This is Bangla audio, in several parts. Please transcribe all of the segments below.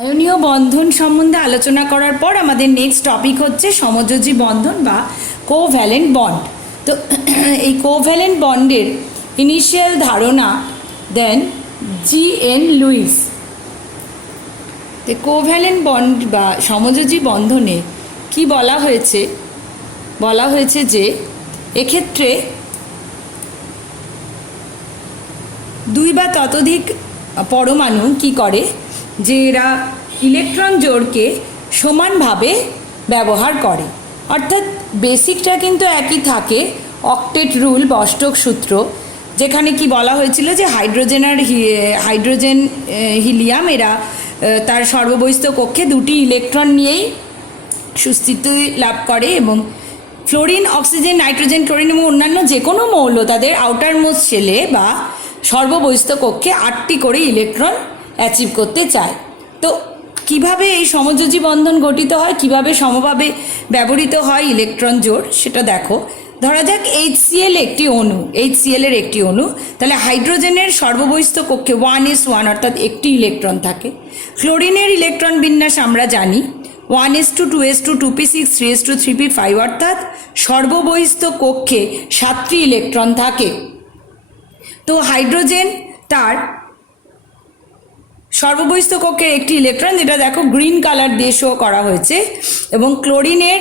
আয়নীয় বন্ধন সম্বন্ধে আলোচনা করার পর আমাদের নেক্সট টপিক হচ্ছে সমযোজী বন্ধন বা কোভ্যালেন্ট বন্ড। তো এই কোভ্যালেন্ট বন্ডের ইনিশিয়াল ধারণা দেন জি.এন. লুইস। তো কোভ্যালেন্ট বন্ড বা সমযোজী বন্ধনে কি বলা হয়েছে যে এক্ষেত্রে দুই বা ততোধিক পরমাণু কি করে যে এরা ইলেকট্রন জোড়কে সমানভাবে ব্যবহার করে, অর্থাৎ বেসিকটা কিন্তু একই থাকে, অক্টেট রুল বা অষ্টক সূত্র, যেখানে কি বলা হয়েছিল যে হাইড্রোজেন হিলিয়াম এরা তার সর্ববহিস্থ কক্ষে দুটি ইলেকট্রন নিয়েই সুস্থিতি লাভ করে এবং ফ্লোরিন, অক্সিজেন, নাইট্রোজেন, ক্লোরিন এবং অন্যান্য যে কোনো মৌল তাদের আউটার মোস্ট শেলে বা সর্ববহিস্থ কক্ষে 8টি করে ইলেকট্রন অ্যাচিভ করতে চায়। তো কিভাবে এই সমযোজী বন্ধন গঠিত হয়, কিভাবে সমভাবে ব্যবহৃত হয় ইলেকট্রন জোড়, সেটা দেখো। ধরা যাক HCl এর একটি অণু, তাহলে হাইড্রোজেনের সর্ববহিস্থ কক্ষে 1s1 অর্থাৎ একটি ইলেকট্রন থাকে। ক্লোরিনের ইলেকট্রন বিন্যাস আমরা জানি 1s2 2s2 2p6 3s2 3p5 অর্থাৎ সর্ববহিস্থ কক্ষে 7টি ইলেকট্রন থাকে। তো হাইড্রোজেন তার সর্ববহিস্থ কক্ষের একটি ইলেকট্রন, যেটা দেখো গ্রিন কালার দিয়ে শো করা হয়েছে, এবং ক্লোরিনের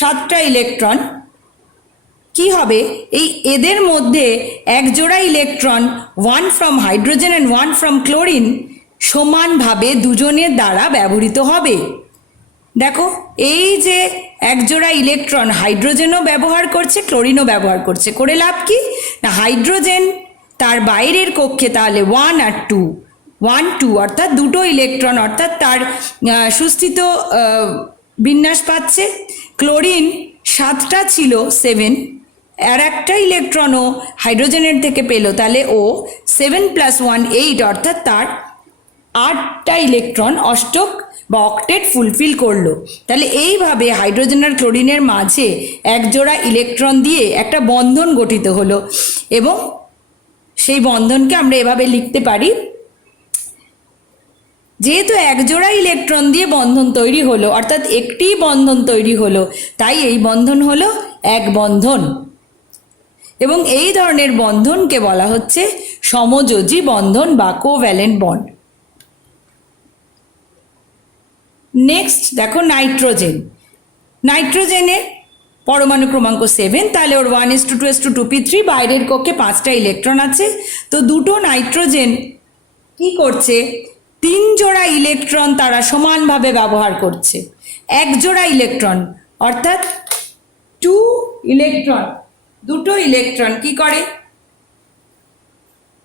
7টা ইলেকট্রন। কি হবে, এই এদের মধ্যে এক জোড়া electron, 1 from hydrogen and 1 from chlorine, সমানভাবে দুজনের দ্বারা ব্যবহৃত হবে। দেখো এই যে একজোড়া ইলেকট্রন হাইড্রোজেনও ব্যবহার করছে, ক্লোরিনও ব্যবহার করছে, করে লাভ কি না, হাইড্রোজেন তার বাইরের কক্ষে তাহলে 1 আর 2 অর্থাৎ দুটো ইলেকট্রন, অর্থাৎ তার সুস্থিত বিন্যাস পাচ্ছে। ক্লোরিন 7টা ছিল 7, আর একটা ইলেকট্রনও হাইড্রোজেনের থেকে পেল, তাহলে ও 7 + 1 8 অর্থাৎ তার 8টা ইলেকট্রন অষ্টক বা অক্টেট ফুলফিল করলো। তাহলে এইভাবে হাইড্রোজেন আর ক্লোরিনের মাঝে একজোড়া ইলেকট্রন দিয়ে একটা বন্ধন গঠিত হলো, এবং সেই বন্ধনকে আমরা এভাবে লিখতে পারি, যেহেতু একজোড়া ইলেকট্রন দিয়ে বন্ধন তৈরি হলো অর্থাৎ একটি বন্ধন তৈরি হলো, তাই এই বন্ধন হলো এক বন্ধন, এবং এই ধরনের বন্ধনকে বলা হচ্ছে সমযোজী বন্ধন বা কোভ্যালেন্ট বন্ড। নেক্সট দেখো নাইট্রোজেনের পরমাণু ক্রমাঙ্ক 7, তাহলে ওর 1s2 2s2 2p3, বাইরের কক্ষে 5টা ইলেকট্রন আছে। তো দুটো নাইট্রোজেন কি করছে, 3 জোড়া ইলেকট্রন তারা সমানভাবে ব্যবহার করছে। এক জোড়া ইলেকট্রন অর্থাৎ দুটো ইলেকট্রন কি করে,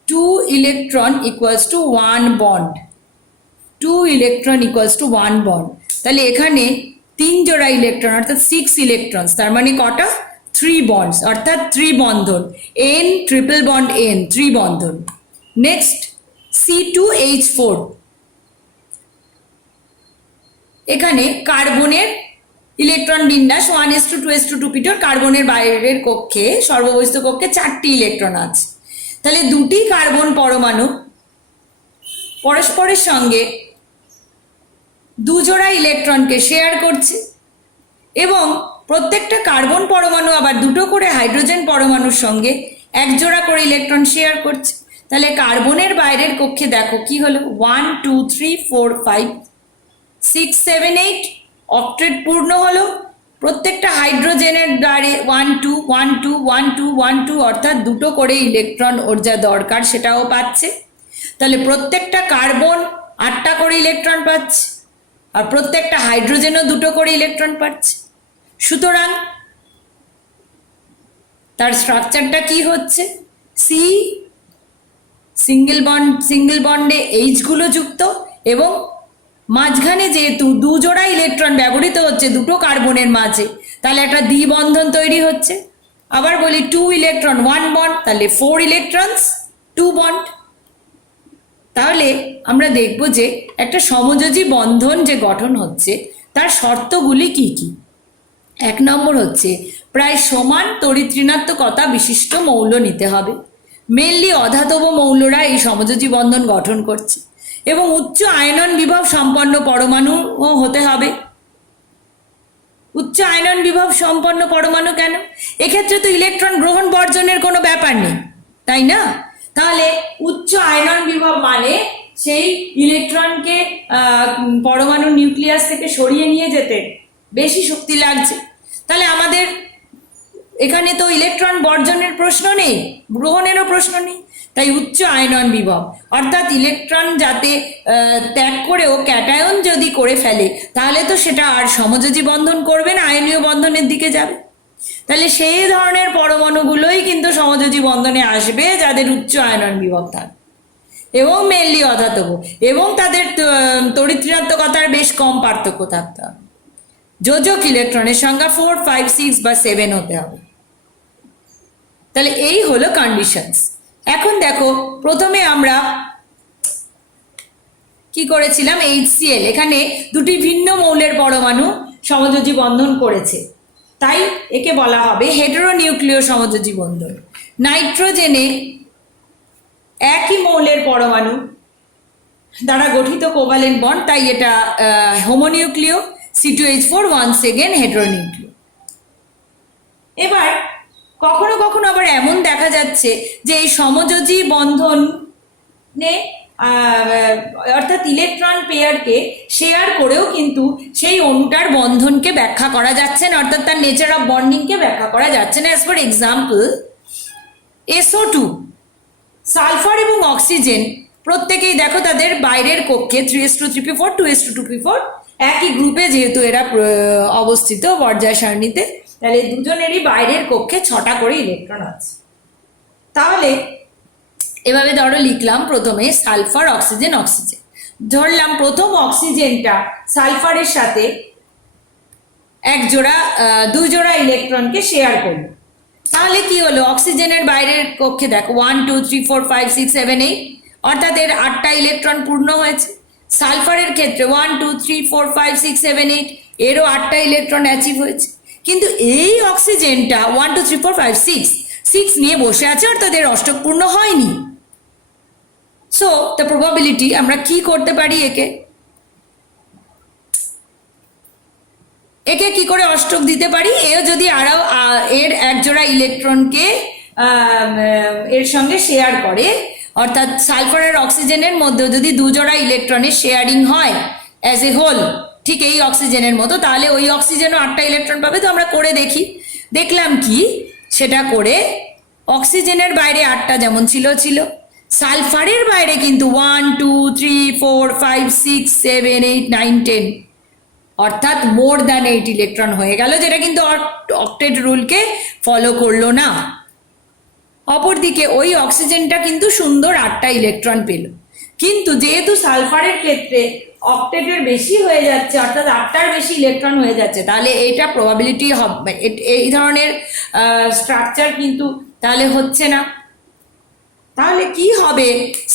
2 electron equals to 1 bond, 2 electron equals to 1 bond. তাহলে এখানে 3 জোড়া ইলেকট্রন অর্থাৎ 6 ইলেকট্রনস, তার মানে কটা, 3 বন্ডস অর্থাৎ 3 বন্ধন, N ট্রিপল বন্ড N, 3 বন্ধন। নেক্সট C2H4, এখানে কার্বনের ইলেকট্রন বিন্যাস 1s2 2s2 2p2, কার্বনের বাইরের কক্ষে সর্ববহিস্থ কক্ষে 4টি ইলেকট্রন আছে। তাহলে দুটি কার্বন পরমাণু পরস্পরের সঙ্গে 2 জোড়া ইলেকট্রনকে শেয়ার করছে, এবং প্রত্যেকটা কার্বন পরমাণু আবার 2টো করে হাইড্রোজেন পরমাণুর সঙ্গে 1 জোড়া করে ইলেকট্রন শেয়ার করছে। তাহলে কার্বনের বাইরের কক্ষে দেখো কি হলো, 1 2 3 4 5 6 7 8 অক্টেট পূর্ণ হলো। প্রত্যেকটা হাইড্রোজেনের দ্বারে 1 2 1 2 1 2 1 2 অর্থাৎ 2টো করে ইলেকট্রন ওর যা দরকার সেটাও পাচ্ছে। তাহলে প্রত্যেকটা কার্বন 8টা করে ইলেকট্রন পাচ্ছে, আর প্রত্যেকটা হাইড্রোজেনও 2টো করে ইলেকট্রন পাচ্ছে। সুতরাং তার স্ট্রাকচারটা কি হচ্ছে, সি সিঙ্গেল বন্ডে এইচ গুলো যুক্ত, এবং মাঝখানে যেহেতু 2 জোড়া ইলেকট্রন ব্যবহৃত হচ্ছে 2টো কার্বনের মাঝে, তাহলে একটা দ্বিবন্ধন তৈরি হচ্ছে। আবার বলি 2 ইলেকট্রন 1 বন্ড, তাহলে 4 ইলেকট্রনস 2 বন্ড। তাহলে আমরা দেখব যে একটা সমযোজী বন্ধন যে গঠন হচ্ছে তার শর্তগুলি কি কি। 1 নম্বর হচ্ছে প্রায় সমান তড়িৎ ঋণাত্মকতা বিশিষ্ট মৌল নিতে হবে। মেনলি অধাতব মৌলরা এই সমযোজী বন্ধন গঠন করছে, এবং উচ্চ আয়নন বিভব সম্পন্ন পরমাণুও হতে হবে। উচ্চ আয়নন বিভব সম্পন্ন পরমাণু কেন? এক্ষেত্রে তো ইলেকট্রন গ্রহণ বর্জনের কোনো ব্যাপার নেই, তাই না? তাহলে উচ্চ আয়নন বিভব মানে সেই ইলেকট্রনকে পরমাণু নিউক্লিয়াস থেকে সরিয়ে নিয়ে যেতে বেশি শক্তি লাগছে। তাহলে আমাদের এখানে তো ইলেকট্রন বর্জনের প্রশ্ন নেই, গ্রহণেরও প্রশ্ন নেই। তাই উচ্চ আয়নন বিভব অর্থাৎ ইলেকট্রন যাতে ত্যাগ করেও ক্যাটায়ন যদি করে ফেলে তাহলে তো সেটা আর সমযোজী বন্ধন করবে না, আয়নীয় বন্ধনের দিকে যাবে। তাহলে সেই ধরনের পরমাণুগুলোই কিন্তু সমযোজী বন্ধনে আসবে যাদের উচ্চ আয়নন বিভব থাকবে এবং মেনলি অধাতব, এবং তাদের তড়িৎ ঋণাত্মকতার বেশ কম পার্থক্য থাকতে হবে। যোজক ইলেকট্রনের সংখ্যা 4, 5, 6 বা 7 হতে হবে। তাহলে এই হলো কন্ডিশনস। এখন দেখো, প্রথমে আমরা কি করেছিলাম, HCl এখানে দুটি ভিন্ন মৌলের পরমাণু সমযোজী বন্ধন করেছে, তাই একে বলা হবে হেটেরোনিউক্লিয় সমযোজী বন্ধন। নাইট্রোজেনে একই মৌলের পরমাণু দ্বারা গঠিত কোভালেন্ট বন্ড, তাই এটা হোমোনিউক্লিয়। C2H4 once again হেটেরোনিউক্লিয়। এবার কখনো কখনো আবার এমন দেখা যাচ্ছে যে এই সমযোজী বন্ধনে অর্থাৎ ইলেকট্রন পেয়ারকে শেয়ার করেও কিন্তু সেই অণুটার বন্ধনকে ব্যাখ্যা করা যাচ্ছে না, অর্থাৎ তার নেচার অফ বন্ডিংকে ব্যাখ্যা করা যাচ্ছে না। As for example, SO2 sulphur এবং অক্সিজেন প্রত্যেকেই দেখো তাদের বাইরের কক্ষে 3s2 3p4 2s2 2p4 একই গ্রুপে যেহেতু এরা অবস্থিত পর্যায় সারণীতে, তাহলে দুজনেরই বাইরের কক্ষে 6টা করে ইলেকট্রন আছে। তাহলে এভাবে ধরো লিখলাম প্রথমে সালফার অক্সিজেন অক্সিজেন, ধরলাম প্রথম অক্সিজেনটা সালফারের সাথে দুই জোড়া ইলেকট্রনকে শেয়ার করলো। তাহলে কি হলো, অক্সিজেনের বাইরের কক্ষে দেখো 1 2 3 4 5 6 7 8 অর্থাৎ এর 8টা ইলেকট্রন পূর্ণ হয়েছে। সালফারের ক্ষেত্রে 1 2 3 4 5 6 7 8 এরও 8টা ইলেকট্রন অ্যাচিভ হয়েছে। কিন্তু এই অক্সিজেনটা 1 2 3 4 5 6 নিয়ে বসে আছে, অর্থাৎ এর অষ্টক পূর্ণ হয়নি। সো দ্য প্রবাবিলিটি, আমরা কি করতে পারি, একে কি করে অষ্টক দিতে পারি, এও যদি আরও এর একজোড়া ইলেকট্রনকে এর সঙ্গে শেয়ার করে, অর্থাৎ সালফার আর অক্সিজেনের মধ্যেও যদি দুজোড়া ইলেকট্রনের শেয়ারিং হয় অ্যাজ এ হোল, ঠিক এই অক্সিজেনের মতো, তাহলে ওই অক্সিজেনও 8টা ইলেকট্রন পাবে। তো আমরা করে দেখলাম কি, সেটা করে অক্সিজেনের বাইরে 8টা যেমন ছিল, সালফারের বাইরে কিন্তু 1 2 3 4 5 6 7 8 9 10 অর্থাৎ মোর দ্যান 8 ইলেকট্রন হয়ে গেল, যেটা কিন্তু অক্টেট রুলকে ফলো করলো না। অপরদিকে ওই অক্সিজেনটা কিন্তু সুন্দর 8টা ইলেকট্রন পেল, কিন্তু যেহেতু সালফারের ক্ষেত্রে অক্টেটের বেশি হয়ে যাচ্ছে, অর্থাৎ 8টার বেশি ইলেকট্রন হয়ে যাচ্ছে, তাহলে এটা প্রবাবিলিটি হবে, এই ধরনের স্ট্রাকচার কিন্তু তাহলে হচ্ছে না। তাহলে কি হবে,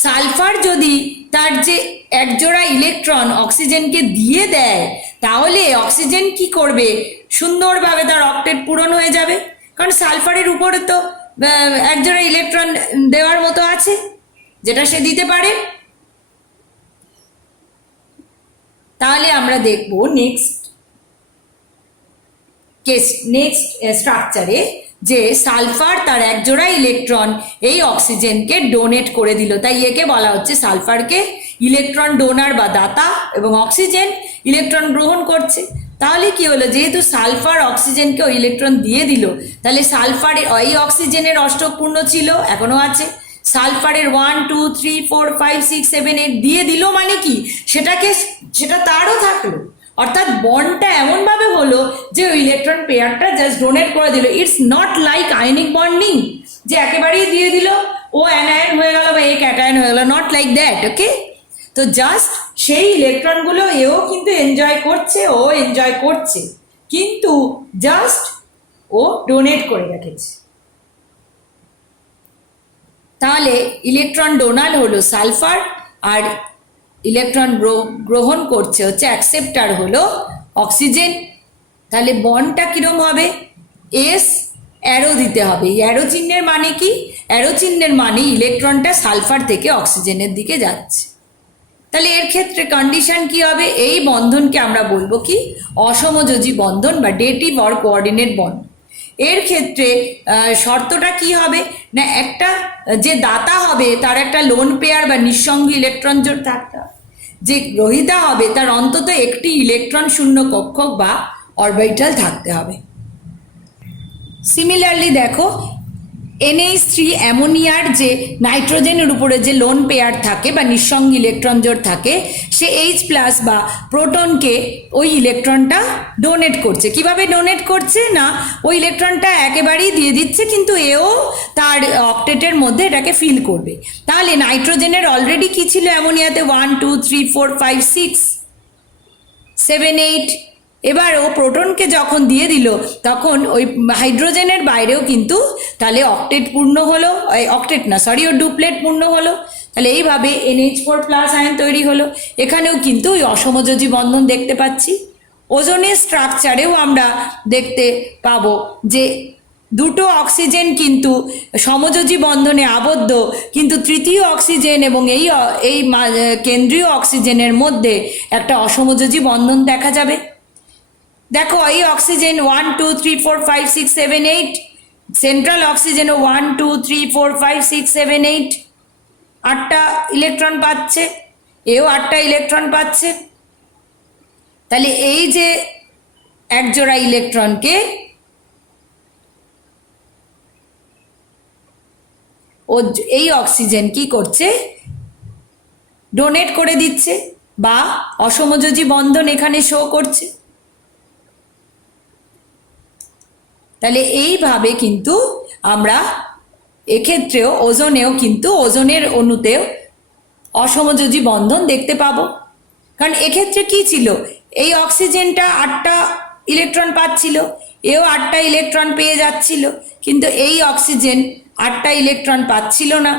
সালফার যদি তার যে একজোড়া ইলেকট্রন অক্সিজেনকে দিয়ে দেয়, তাহলে অক্সিজেন কি করবে, সুন্দরভাবে তার অক্টেট পূরণ হয়ে যাবে, কারণ সালফারের উপরে তো একজোড়া ইলেকট্রন দেওয়ার মতো আছে যেটা সে দিতে পারে। তাহলে আমরা দেখব নেক্সট স্ট্রাকচারে যে সালফার তার একজোড়া ইলেকট্রন এই অক্সিজেনকে ডোনেট করে দিল, তাই একে বলা হচ্ছে সালফারকে ইলেকট্রন ডোনার বা দাতা, এবং অক্সিজেন ইলেকট্রন গ্রহণ করছে। তাহলে কি হলো, যেহেতু সালফার অক্সিজেনকে ওই ইলেকট্রন দিয়ে দিল, তাহলে সালফারের ওই অক্সিজেনের অষ্টক পূর্ণ ছিল, এখনো আছে। সালফারের 1 2 3 4 5 6 7 8 দিয়ে দিল, মানে কি, সেটা তারও থাকলো, অর্থাৎ বন্ডটা এমনভাবে হলো যে ওই ইলেকট্রন পেয়ারটা জাস্ট ডোনেট করে দিল। It's not like ionic bonding যে একেবারেই দিয়ে দিল ও অ্যানায়ন হয়ে গেল বা এ ক্যাটায়ন হয়ে গেল, নট লাইক দ্যাট। ওকে, তো জাস্ট সেই ইলেকট্রনগুলো এও কিন্তু এনজয় করছে, কিন্তু জাস্ট ও ডোনেট করে রেখেছে। তাহলে ইলেকট্রন ডোনার হলো সালফার, আর ইলেকট্রন গ্রহণ করছে হচ্ছে অ্যাকসেপ্টার হলো অক্সিজেন। তাহলে বন্ডটা কিরম হবে, এস অ্যারো দিতে হবে। অ্যারো চিহ্নের মানে কি, অ্যারো চিহ্নের মানে ইলেকট্রনটা সালফার থেকে অক্সিজেনের দিকে যাচ্ছে। তাহলে এর ক্ষেত্রে কন্ডিশন কি হবে, এই বন্ধনকে আমরা বলবো কি অসমযোজী বন্ধন বা ডেটিভ অর কোঅর্ডিনেট বন্ড। এর ক্ষেত্রে শর্তটা কি হবে না, একটা যে দাতা হবে তার একটা লোন পেয়ার বা নিঃসঙ্গী ইলেকট্রন জোড় থাকতে হবে, যে গ্রহীতা হবে তার অন্তত একটি ইলেকট্রন শূন্য কক্ষক বা অরবিটাল থাকতে হবে। সিমিলারলি দেখো NH3 অ্যামোনিয়ার যে নাইট্রোজেনের উপরে যে লোন পেয়ার থাকে বা নিঃসঙ্গী ইলেকট্রন জোড় থাকে, সে H+ বা প্রোটনকে ওই ইলেকট্রনটা ডোনেট করছে। কিভাবে ডোনেট করছে না, ওই ইলেকট্রনটা একেবারেই দিয়ে দিচ্ছে, কিন্তু এও তার অক্টেটের মধ্যে এটাকে ফিল করবে। তাহলে নাইট্রোজেনের অলরেডি কি ছিল অ্যামোনিয়াতে 1 2 3 4 5 6 7 8, এবার ও প্রোটনকে যখন দিয়ে দিল তখন ওই হাইড্রোজেনের বাইরেও কিন্তু তাহলে অক্টেট পূর্ণ হলো, অক্টেট না সরি ও ডুপ্লেট পূর্ণ হলো। তাহলে এইভাবে NH4+ আয়ন তৈরি হলো। এখানেও কিন্তু ওই অসমযোজী বন্ধন দেখতে পাচ্ছি। ওজোনের স্ট্রাকচারেও আমরা দেখতে পাবো যে দুটো অক্সিজেন কিন্তু সমযোজী বন্ধনে আবদ্ধ, কিন্তু তৃতীয় অক্সিজেন এবং এই কেন্দ্রীয় অক্সিজেনের মধ্যে একটা অসমযোজী বন্ধন দেখা যাবে। দেখো এই অক্সিজেন 1 2 3 4 5 6 7 8, সেন্ট্রাল অক্সিজেনও 1 2 3 4 5 6 7 8, 8টা ইলেকট্রন পাচ্ছে, এও 8টা ইলেকট্রন পাচ্ছে। তাহলে এই যে একজোড়া ইলেকট্রনকে ও এই অক্সিজেন কি করছে, ডোনেট করে দিচ্ছে বা অসমযোজী বন্ধন এখানে শো করছে। তাহলে এইভাবে কিন্তু আমরা এক্ষেত্রেও ওজনেও কিন্তু ওজনের অণুতেও অসমযোজী বন্ধন দেখতে পাবো। কারণ এক্ষেত্রে কি ছিল, এই অক্সিজেনটা 8টা ইলেকট্রন পাচ্ছিল, এও 8টা ইলেকট্রন পেয়ে যাচ্ছিল, কিন্তু এই অক্সিজেন 8টা ইলেকট্রন পাচ্ছিল না।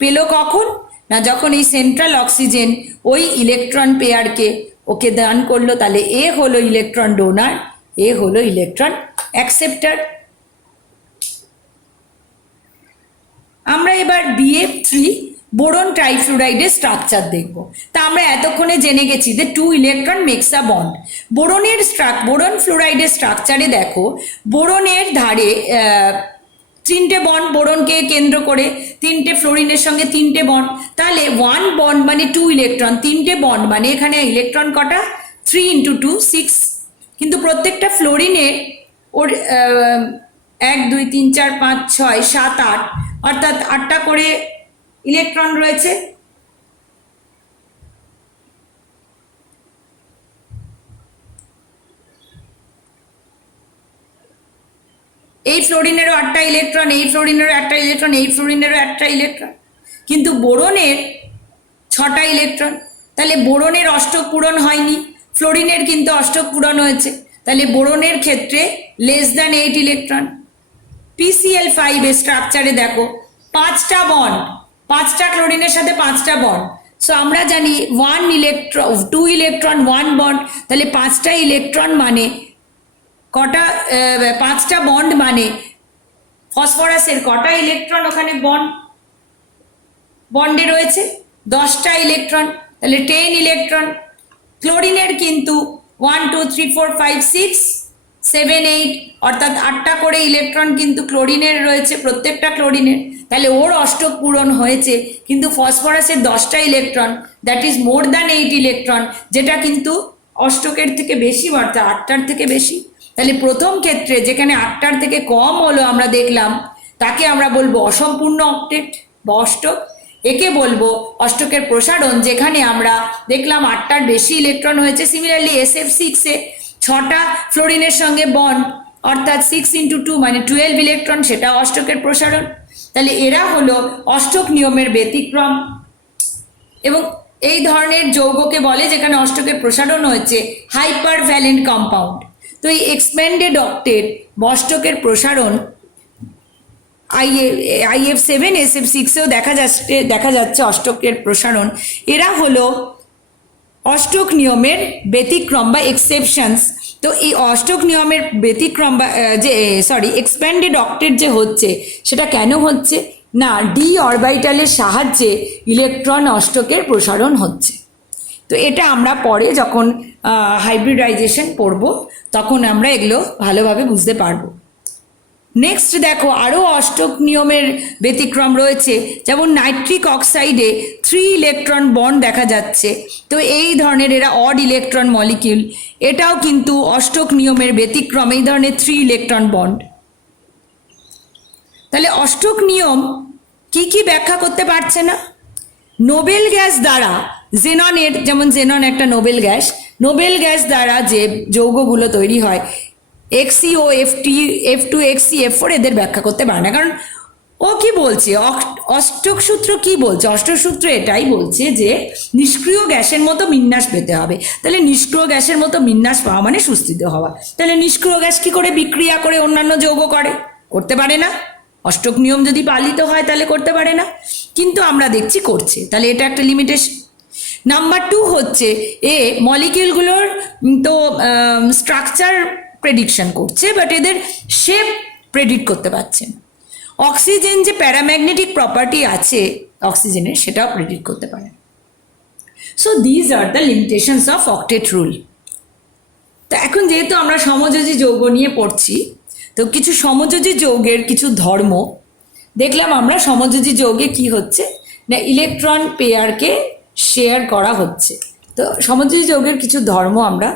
পেল কখন না, যখন এই সেন্ট্রাল অক্সিজেন ওই ইলেকট্রন পেয়ারকে ওকে দান করলো। তাহলে এ হলো ইলেকট্রন ডোনার, এ হলো ইলেকট্রন অ্যাকসেপ্টার। আমরা এবার BF3 বোরন ট্রাইফ্লুরাইডের স্ট্রাকচার দেখব। তা আমরা এতক্ষণে জেনে গেছি যে 2 electron makes a bond. Boron ফ্লুরাইডের স্ট্রাকচারে দেখো, বোরনের ধারে 3টে বন্ড, বোরনকে কেন্দ্র করে 3টে, ফ্লোরিনের সঙ্গে 3টে বন্ড। তাহলে 1 বন্ড মানে 2 ইলেকট্রন, 3টে বন্ড মানে এখানে ইলেকট্রন কটা, 3 × 2 6। কিন্তু প্রত্যেকটা ফ্লোরিনের ওর 1 2 3 4 5 6 7 8, অর্থাৎ 8টা করে ইলেকট্রন রয়েছে। এই ফ্লোরিনেরও 8টা ইলেকট্রন, এই ফ্লোরিনেরও 1টা ইলেকট্রন, এই ফ্লোরিনেরও 1টা ইলেকট্রন, কিন্তু বোরনের 6টা ইলেকট্রন। তাহলে বোরনের অষ্টক পূরণ হয়নি, ফ্লোরিনের কিন্তু অষ্টক পূরণ হয়েছে। তাহলে বোরনের ক্ষেত্রে <8 ইলেকট্রন। PCl5 এর স্ট্রাকচারে দেখো 5টা বন্ড, 5টা ক্লোরিনের সাথে 5টা বন্ড। সো আমরা জানি 1 ইলেকট্রন 2 ইলেকট্রন 1 বন্ড, তাহলে 5টা ইলেকট্রন মানে কটা, 5টা বন্ড মানে ফসফরাসের কটা ইলেকট্রন ওখানে বন্ডে রয়েছে, 10টা ইলেকট্রন, তাহলে 10 ইলেকট্রন। ক্লোরিনের কিন্তু 1 2 3 4 5 6 7 8, অর্থাৎ 8টা করে ইলেকট্রন কিন্তু ক্লোরিনের রয়েছে প্রত্যেকটা ক্লোরিনের। তাহলে ওর অষ্টক পূরণ হয়েছে, কিন্তু ফসফরাসের 10টা electron, that is more than 8 electron, যেটা কিন্তু অষ্টকের থেকে বেশি, অর্থাৎ 8টার থেকে বেশি। তাহলে প্রথম ক্ষেত্রে যেখানে 8টার থেকে কম হলো আমরা দেখলাম, তাকে আমরা বলবো অসম্পূর্ণ অক্টেট বা অষ্টক। একে বলবো অষ্টকের প্রসারণ, যেখানে আমরা দেখলাম 8টার বেশি ইলেকট্রন হয়েছে। সিমিলারলি SF6-এ 6টা ফ্লোরিনের সঙ্গে বন্ড, অর্থাৎ 6 × 2 মানে 12 ইলেকট্রন, সেটা অষ্টকের প্রসারণ। তাহলে এরা হলো অষ্টক নিয়মের ব্যতিক্রম, এবং এই ধরনের যৌগকে বলে যেখানে অষ্টকের প্রসারণ হয়েছে হাইপার ভ্যালেন্ট কম্পাউন্ড। তো এই এক্সপ্যান্ডেড অক্টেট অষ্টকের প্রসারণ IF7 SF6-এও দেখা যাচ্ছে অষ্টকের প্রসারণ। এরা হলো অষ্টক নিয়মের ব্যতিক্রম বা এক্সেপশনস। তো এই অষ্টক নিয়মের ব্যতিক্রম বা এক্সপ্যান্ডেড অক্টেট যে হচ্ছে, সেটা কেন হচ্ছে না ডি অরবিটালের সাহায্যে ইলেকট্রন অষ্টকের প্রসারণ হচ্ছে। তো এটা আমরা পরে যখন হাইব্রিডাইজেশন পড়ব তখন আমরা এগুলো ভালোভাবে বুঝতে পারবো। নেক্সট দেখো আরও অষ্টক নিয়মের ব্যতিক্রম রয়েছে, যেমন নাইট্রিক অক্সাইডে 3 ইলেকট্রন বন্ড দেখা যাচ্ছে। তো এই ধরনের এরা অড ইলেকট্রন মলিকিউল, এটাও কিন্তু অষ্টক নিয়মের ব্যতিক্রম, এই ধরনের 3 ইলেকট্রন বন্ড। তাহলে অষ্টক নিয়ম কি কি ব্যাখ্যা করতে পারছে না? নোবেল গ্যাস দ্বারা জেননের, যেমন জেনন একটা নোবেল গ্যাস দ্বারা যে যৌগগুলো তৈরি হয় XeO F2 Xe F4 এদের ব্যাখ্যা করতে পারে না। কারণ ও কি বলছে, অষ্টক সূত্র কি বলছে? অষ্টক সূত্র এটাই বলছে যে নিষ্ক্রিয় গ্যাসের মতো বিন্যাস পেতে হবে। তাহলে নিষ্ক্রিয় গ্যাসের মতো বিন্যাস পাওয়া মানে সুস্থিত হওয়া। তাহলে নিষ্ক্রিয় গ্যাস কি করে বিক্রিয়া করে অন্যান্য যৌগ করতে পারে না। অষ্টক নিয়ম যদি পালিত হয় তাহলে করতে পারে না, কিন্তু আমরা দেখছি করছে। তাহলে এটা একটা লিমিটেশন। নাম্বার 2 হচ্ছে মলিকিউলগুলোর তো স্ট্রাকচার প্রেডিকশন করছে, বাট এদের শেপ প্রেডিক্ট করতে পারছে না। অক্সিজেন যে প্যারাম্যাগনেটিক প্রপার্টি আছে অক্সিজেনের, সেটাও প্রেডিক্ট করতে পারে। So these are the limitations of octet rule. তো এখন যেহেতু আমরা সমযোজী যৌগ নিয়ে পড়ছি, তো কিছু সমযোজী যৌগের কিছু ধর্ম দেখলাম আমরা। সমযোজী যৌগে কি হচ্ছে না, ইলেকট্রন পেয়ারকে শেয়ার করা হচ্ছে। তো সমযোজী যৌগের কিছু ধর্ম আমরা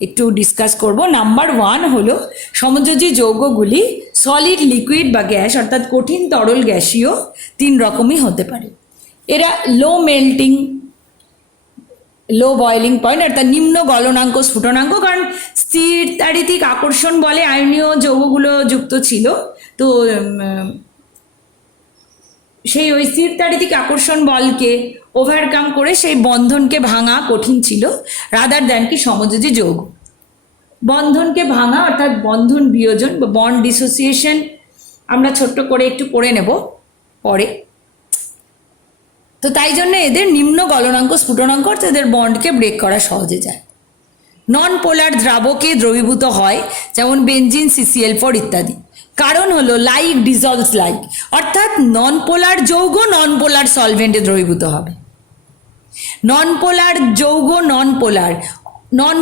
একটু ডিসকাস করব। নাম্বার 1 হলো সমযোজী যৌগগুলি সলিড, লিকুইড বা গ্যাস, অর্থাৎ কঠিন, তরল, গ্যাসীয় 3 রকমই হতে পারে। এরা লো মেল্টিং, লো বয়েলিং পয়েন্ট অর্থাৎ নিম্ন গলনাঙ্ক, স্ফুটনাঙ্ক, কারণ স্থির তাড়িতিক আকর্ষণ বলে আয়নীয় যৌগগুলো যুক্ত ছিল। তো সেই ওই স্থির তাড়িতিক আকর্ষণ বলকে ওভারকাম করে সেই বন্ধনকে ভাঙা কঠিন ছিল, রাদার দ্যান কি সমযোজী যৌগ। বন্ধনকে ভাঙা অর্থাৎ বন্ধন বিয়োজন বা বন্ড ডিসোসিয়েশন আমরা ছোট্ট করে একটু পড়ে নেব পরে। তো তাই জন্য এদের নিম্ন গলনাঙ্ক, স্ফুটনাঙ্ক, অর্থাৎ এদের বন্ডকে ব্রেক করা সহজে যায়। নন পোলার দ্রাবকে দ্রবীভূত হয়, যেমন বেঞ্জিন, CCl4 ইত্যাদি। কারণ হলো লাইক ডিজলভস লাইক, অর্থাৎ নন পোলার যৌগ নন পোলার সলভেন্টে দ্রবীভূত হবে। নন পোলার যৌগ নন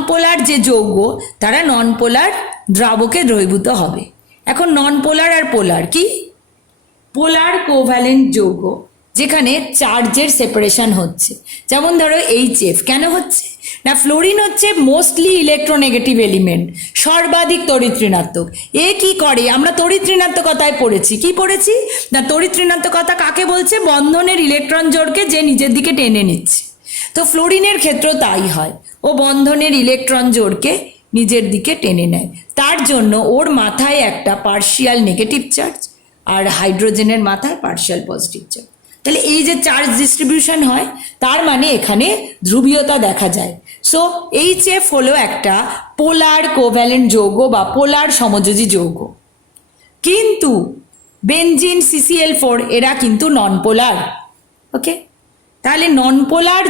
পোলার যে যৌগ তারা নন পোলার দ্রাবকে দ্রবীভূত হবে। এখন নন পোলার আর পোলার কি? পোলার কোভ্যালেন্ট যৌগ যেখানে চার্জের সেপারেশন হচ্ছে, যেমন ধরো HF। কেন হচ্ছে না, ফ্লোরিন হচ্ছে মোস্টলি ইলেকট্রোনেগেটিভ এলিমেন্ট, সর্বাধিক তড়িৎ ঋণাত্মক। এ কি করে, আমরা তড়িৎ ঋণাত্মকতায় পড়েছি, কি পড়েছি না, তড়িৎ ঋণাত্মকতা কাকে বলছে? বন্ধনের ইলেকট্রন জোড়কে যে নিজের দিকে টেনে নিচ্ছে। তো ফ্লোরিনের ক্ষেত্রেও তাই হয়, ও বন্ধনের ইলেকট্রন জোড়কে নিজের দিকে টেনে নেয়। তার জন্য ওর মাথায় একটা পার্শিয়াল নেগেটিভ চার্জ আর হাইড্রোজেনের মাথায় পার্শিয়াল পজিটিভ চার্জ। তাহলে এই যে চার্জ ডিস্ট্রিবিউশন হয় তার মানে এখানে ধ্রুবীয়তা দেখা যায়। সো HF হলো একটা পোলার কোভ্যালেন্ট যৌগ বা পোলার সমযোজী যৌগ, কিন্তু বেনজিন, CCl4 এরা কিন্তু নন পোলার। ওকে, তাহলে নন পোলার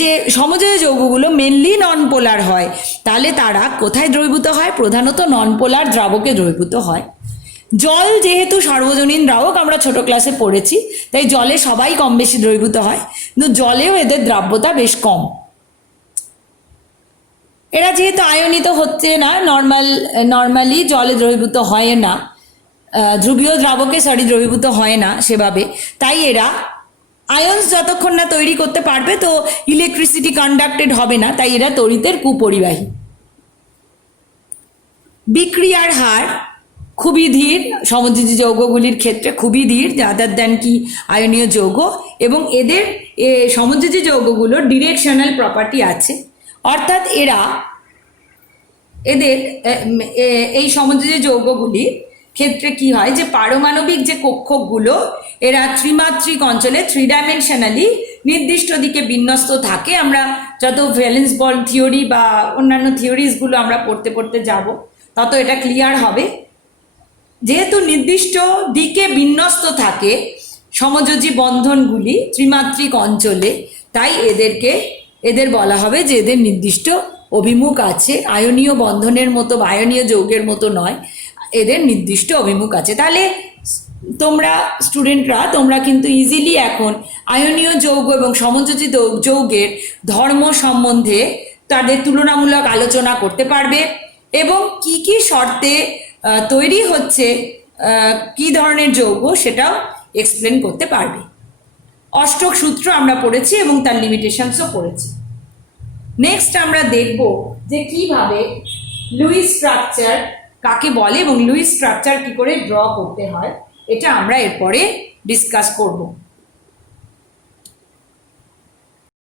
যে সমযোজী যৌগগুলো মেনলি নন পোলার হয়, তাহলে তারা কোথায় দ্রবীভূত হয়? প্রধানত নন পোলার দ্রাবকে দ্রবীভূত হয়। জল যেহেতু সার্বজনীন দ্রাবক, আমরা ছোট ক্লাসে পড়েছি, তাই জলে সবাই কম বেশি দ্রবীভূত হয়, কিন্তু জলেও এদের দ্রাব্যতা বেশ কম। এরা যেহেতু আয়নিত হচ্ছে না, নর্মালি জলে দ্রবীভূত হয় না, ধ্রুবীয় দ্রাবকে দ্রবীভূত হয় না সেভাবে, তাই এরা আয়ন্স যতক্ষণ না তৈরি করতে পারবে তো ইলেকট্রিসিটি কন্ডাক্টেড হবে না, তাই এরা তড়িতের কুপরিবাহী। বিক্রিয়ার হার খুবই ধীর, সমযোজী যৌগগুলির ক্ষেত্রে খুবই ধীর, রাদার দ্যান কি আয়নীয় যৌগ। এবং এদের সমযোজী যৌগগুলোর ডিরেকশনাল প্রপার্টি আছে, অর্থাৎ এদের এই সমযোজী যৌগগুলির ক্ষেত্রে কি হয় যে পারমাণবিক যে কক্ষকগুলো এরা ত্রিমাত্রিক অঞ্চলে 3 ডাইমেনশনালি নির্দিষ্ট দিকে বিন্যস্ত থাকে। আমরা যত ভ্যালেন্স বন্ড থিওরি বা অন্যান্য থিওরিজগুলো আমরা পড়তে যাব তত এটা ক্লিয়ার হবে। যেহেতু নির্দিষ্ট দিকে বিন্যস্ত থাকে সমযোজী বন্ধনগুলি ত্রিমাত্রিক অঞ্চলে, তাই এদের বলা হবে যে এদের নির্দিষ্ট অভিমুখ আছে, আয়নীয় বন্ধনের মতো বা আয়নীয় যৌগের মতো নয়, এদের নির্দিষ্ট অভিমুখ আছে। তাহলে তোমরা স্টুডেন্টরা তোমরা কিন্তু ইজিলি এখন আয়নীয় যৌগ এবং সমযোজী যৌগের ধর্ম সম্বন্ধে তাদের তুলনামূলক আলোচনা করতে পারবে এবং কি কি শর্তে তৈরি হচ্ছে কি ধরনের যৌগ সেটাও এক্সপ্লেন করতে পারবে। অষ্টক সূত্র আমরা পড়েছি এবং তার লিমিটেশনসও পড়েছি। নেক্সট আমরা দেখব যে কিভাবে লুইস স্ট্রাকচার কাকে বলে এবং লুইস স্ট্রাকচার কি করে ড্র করতে হয়, এটা আমরা এরপরে ডিসকাস করব।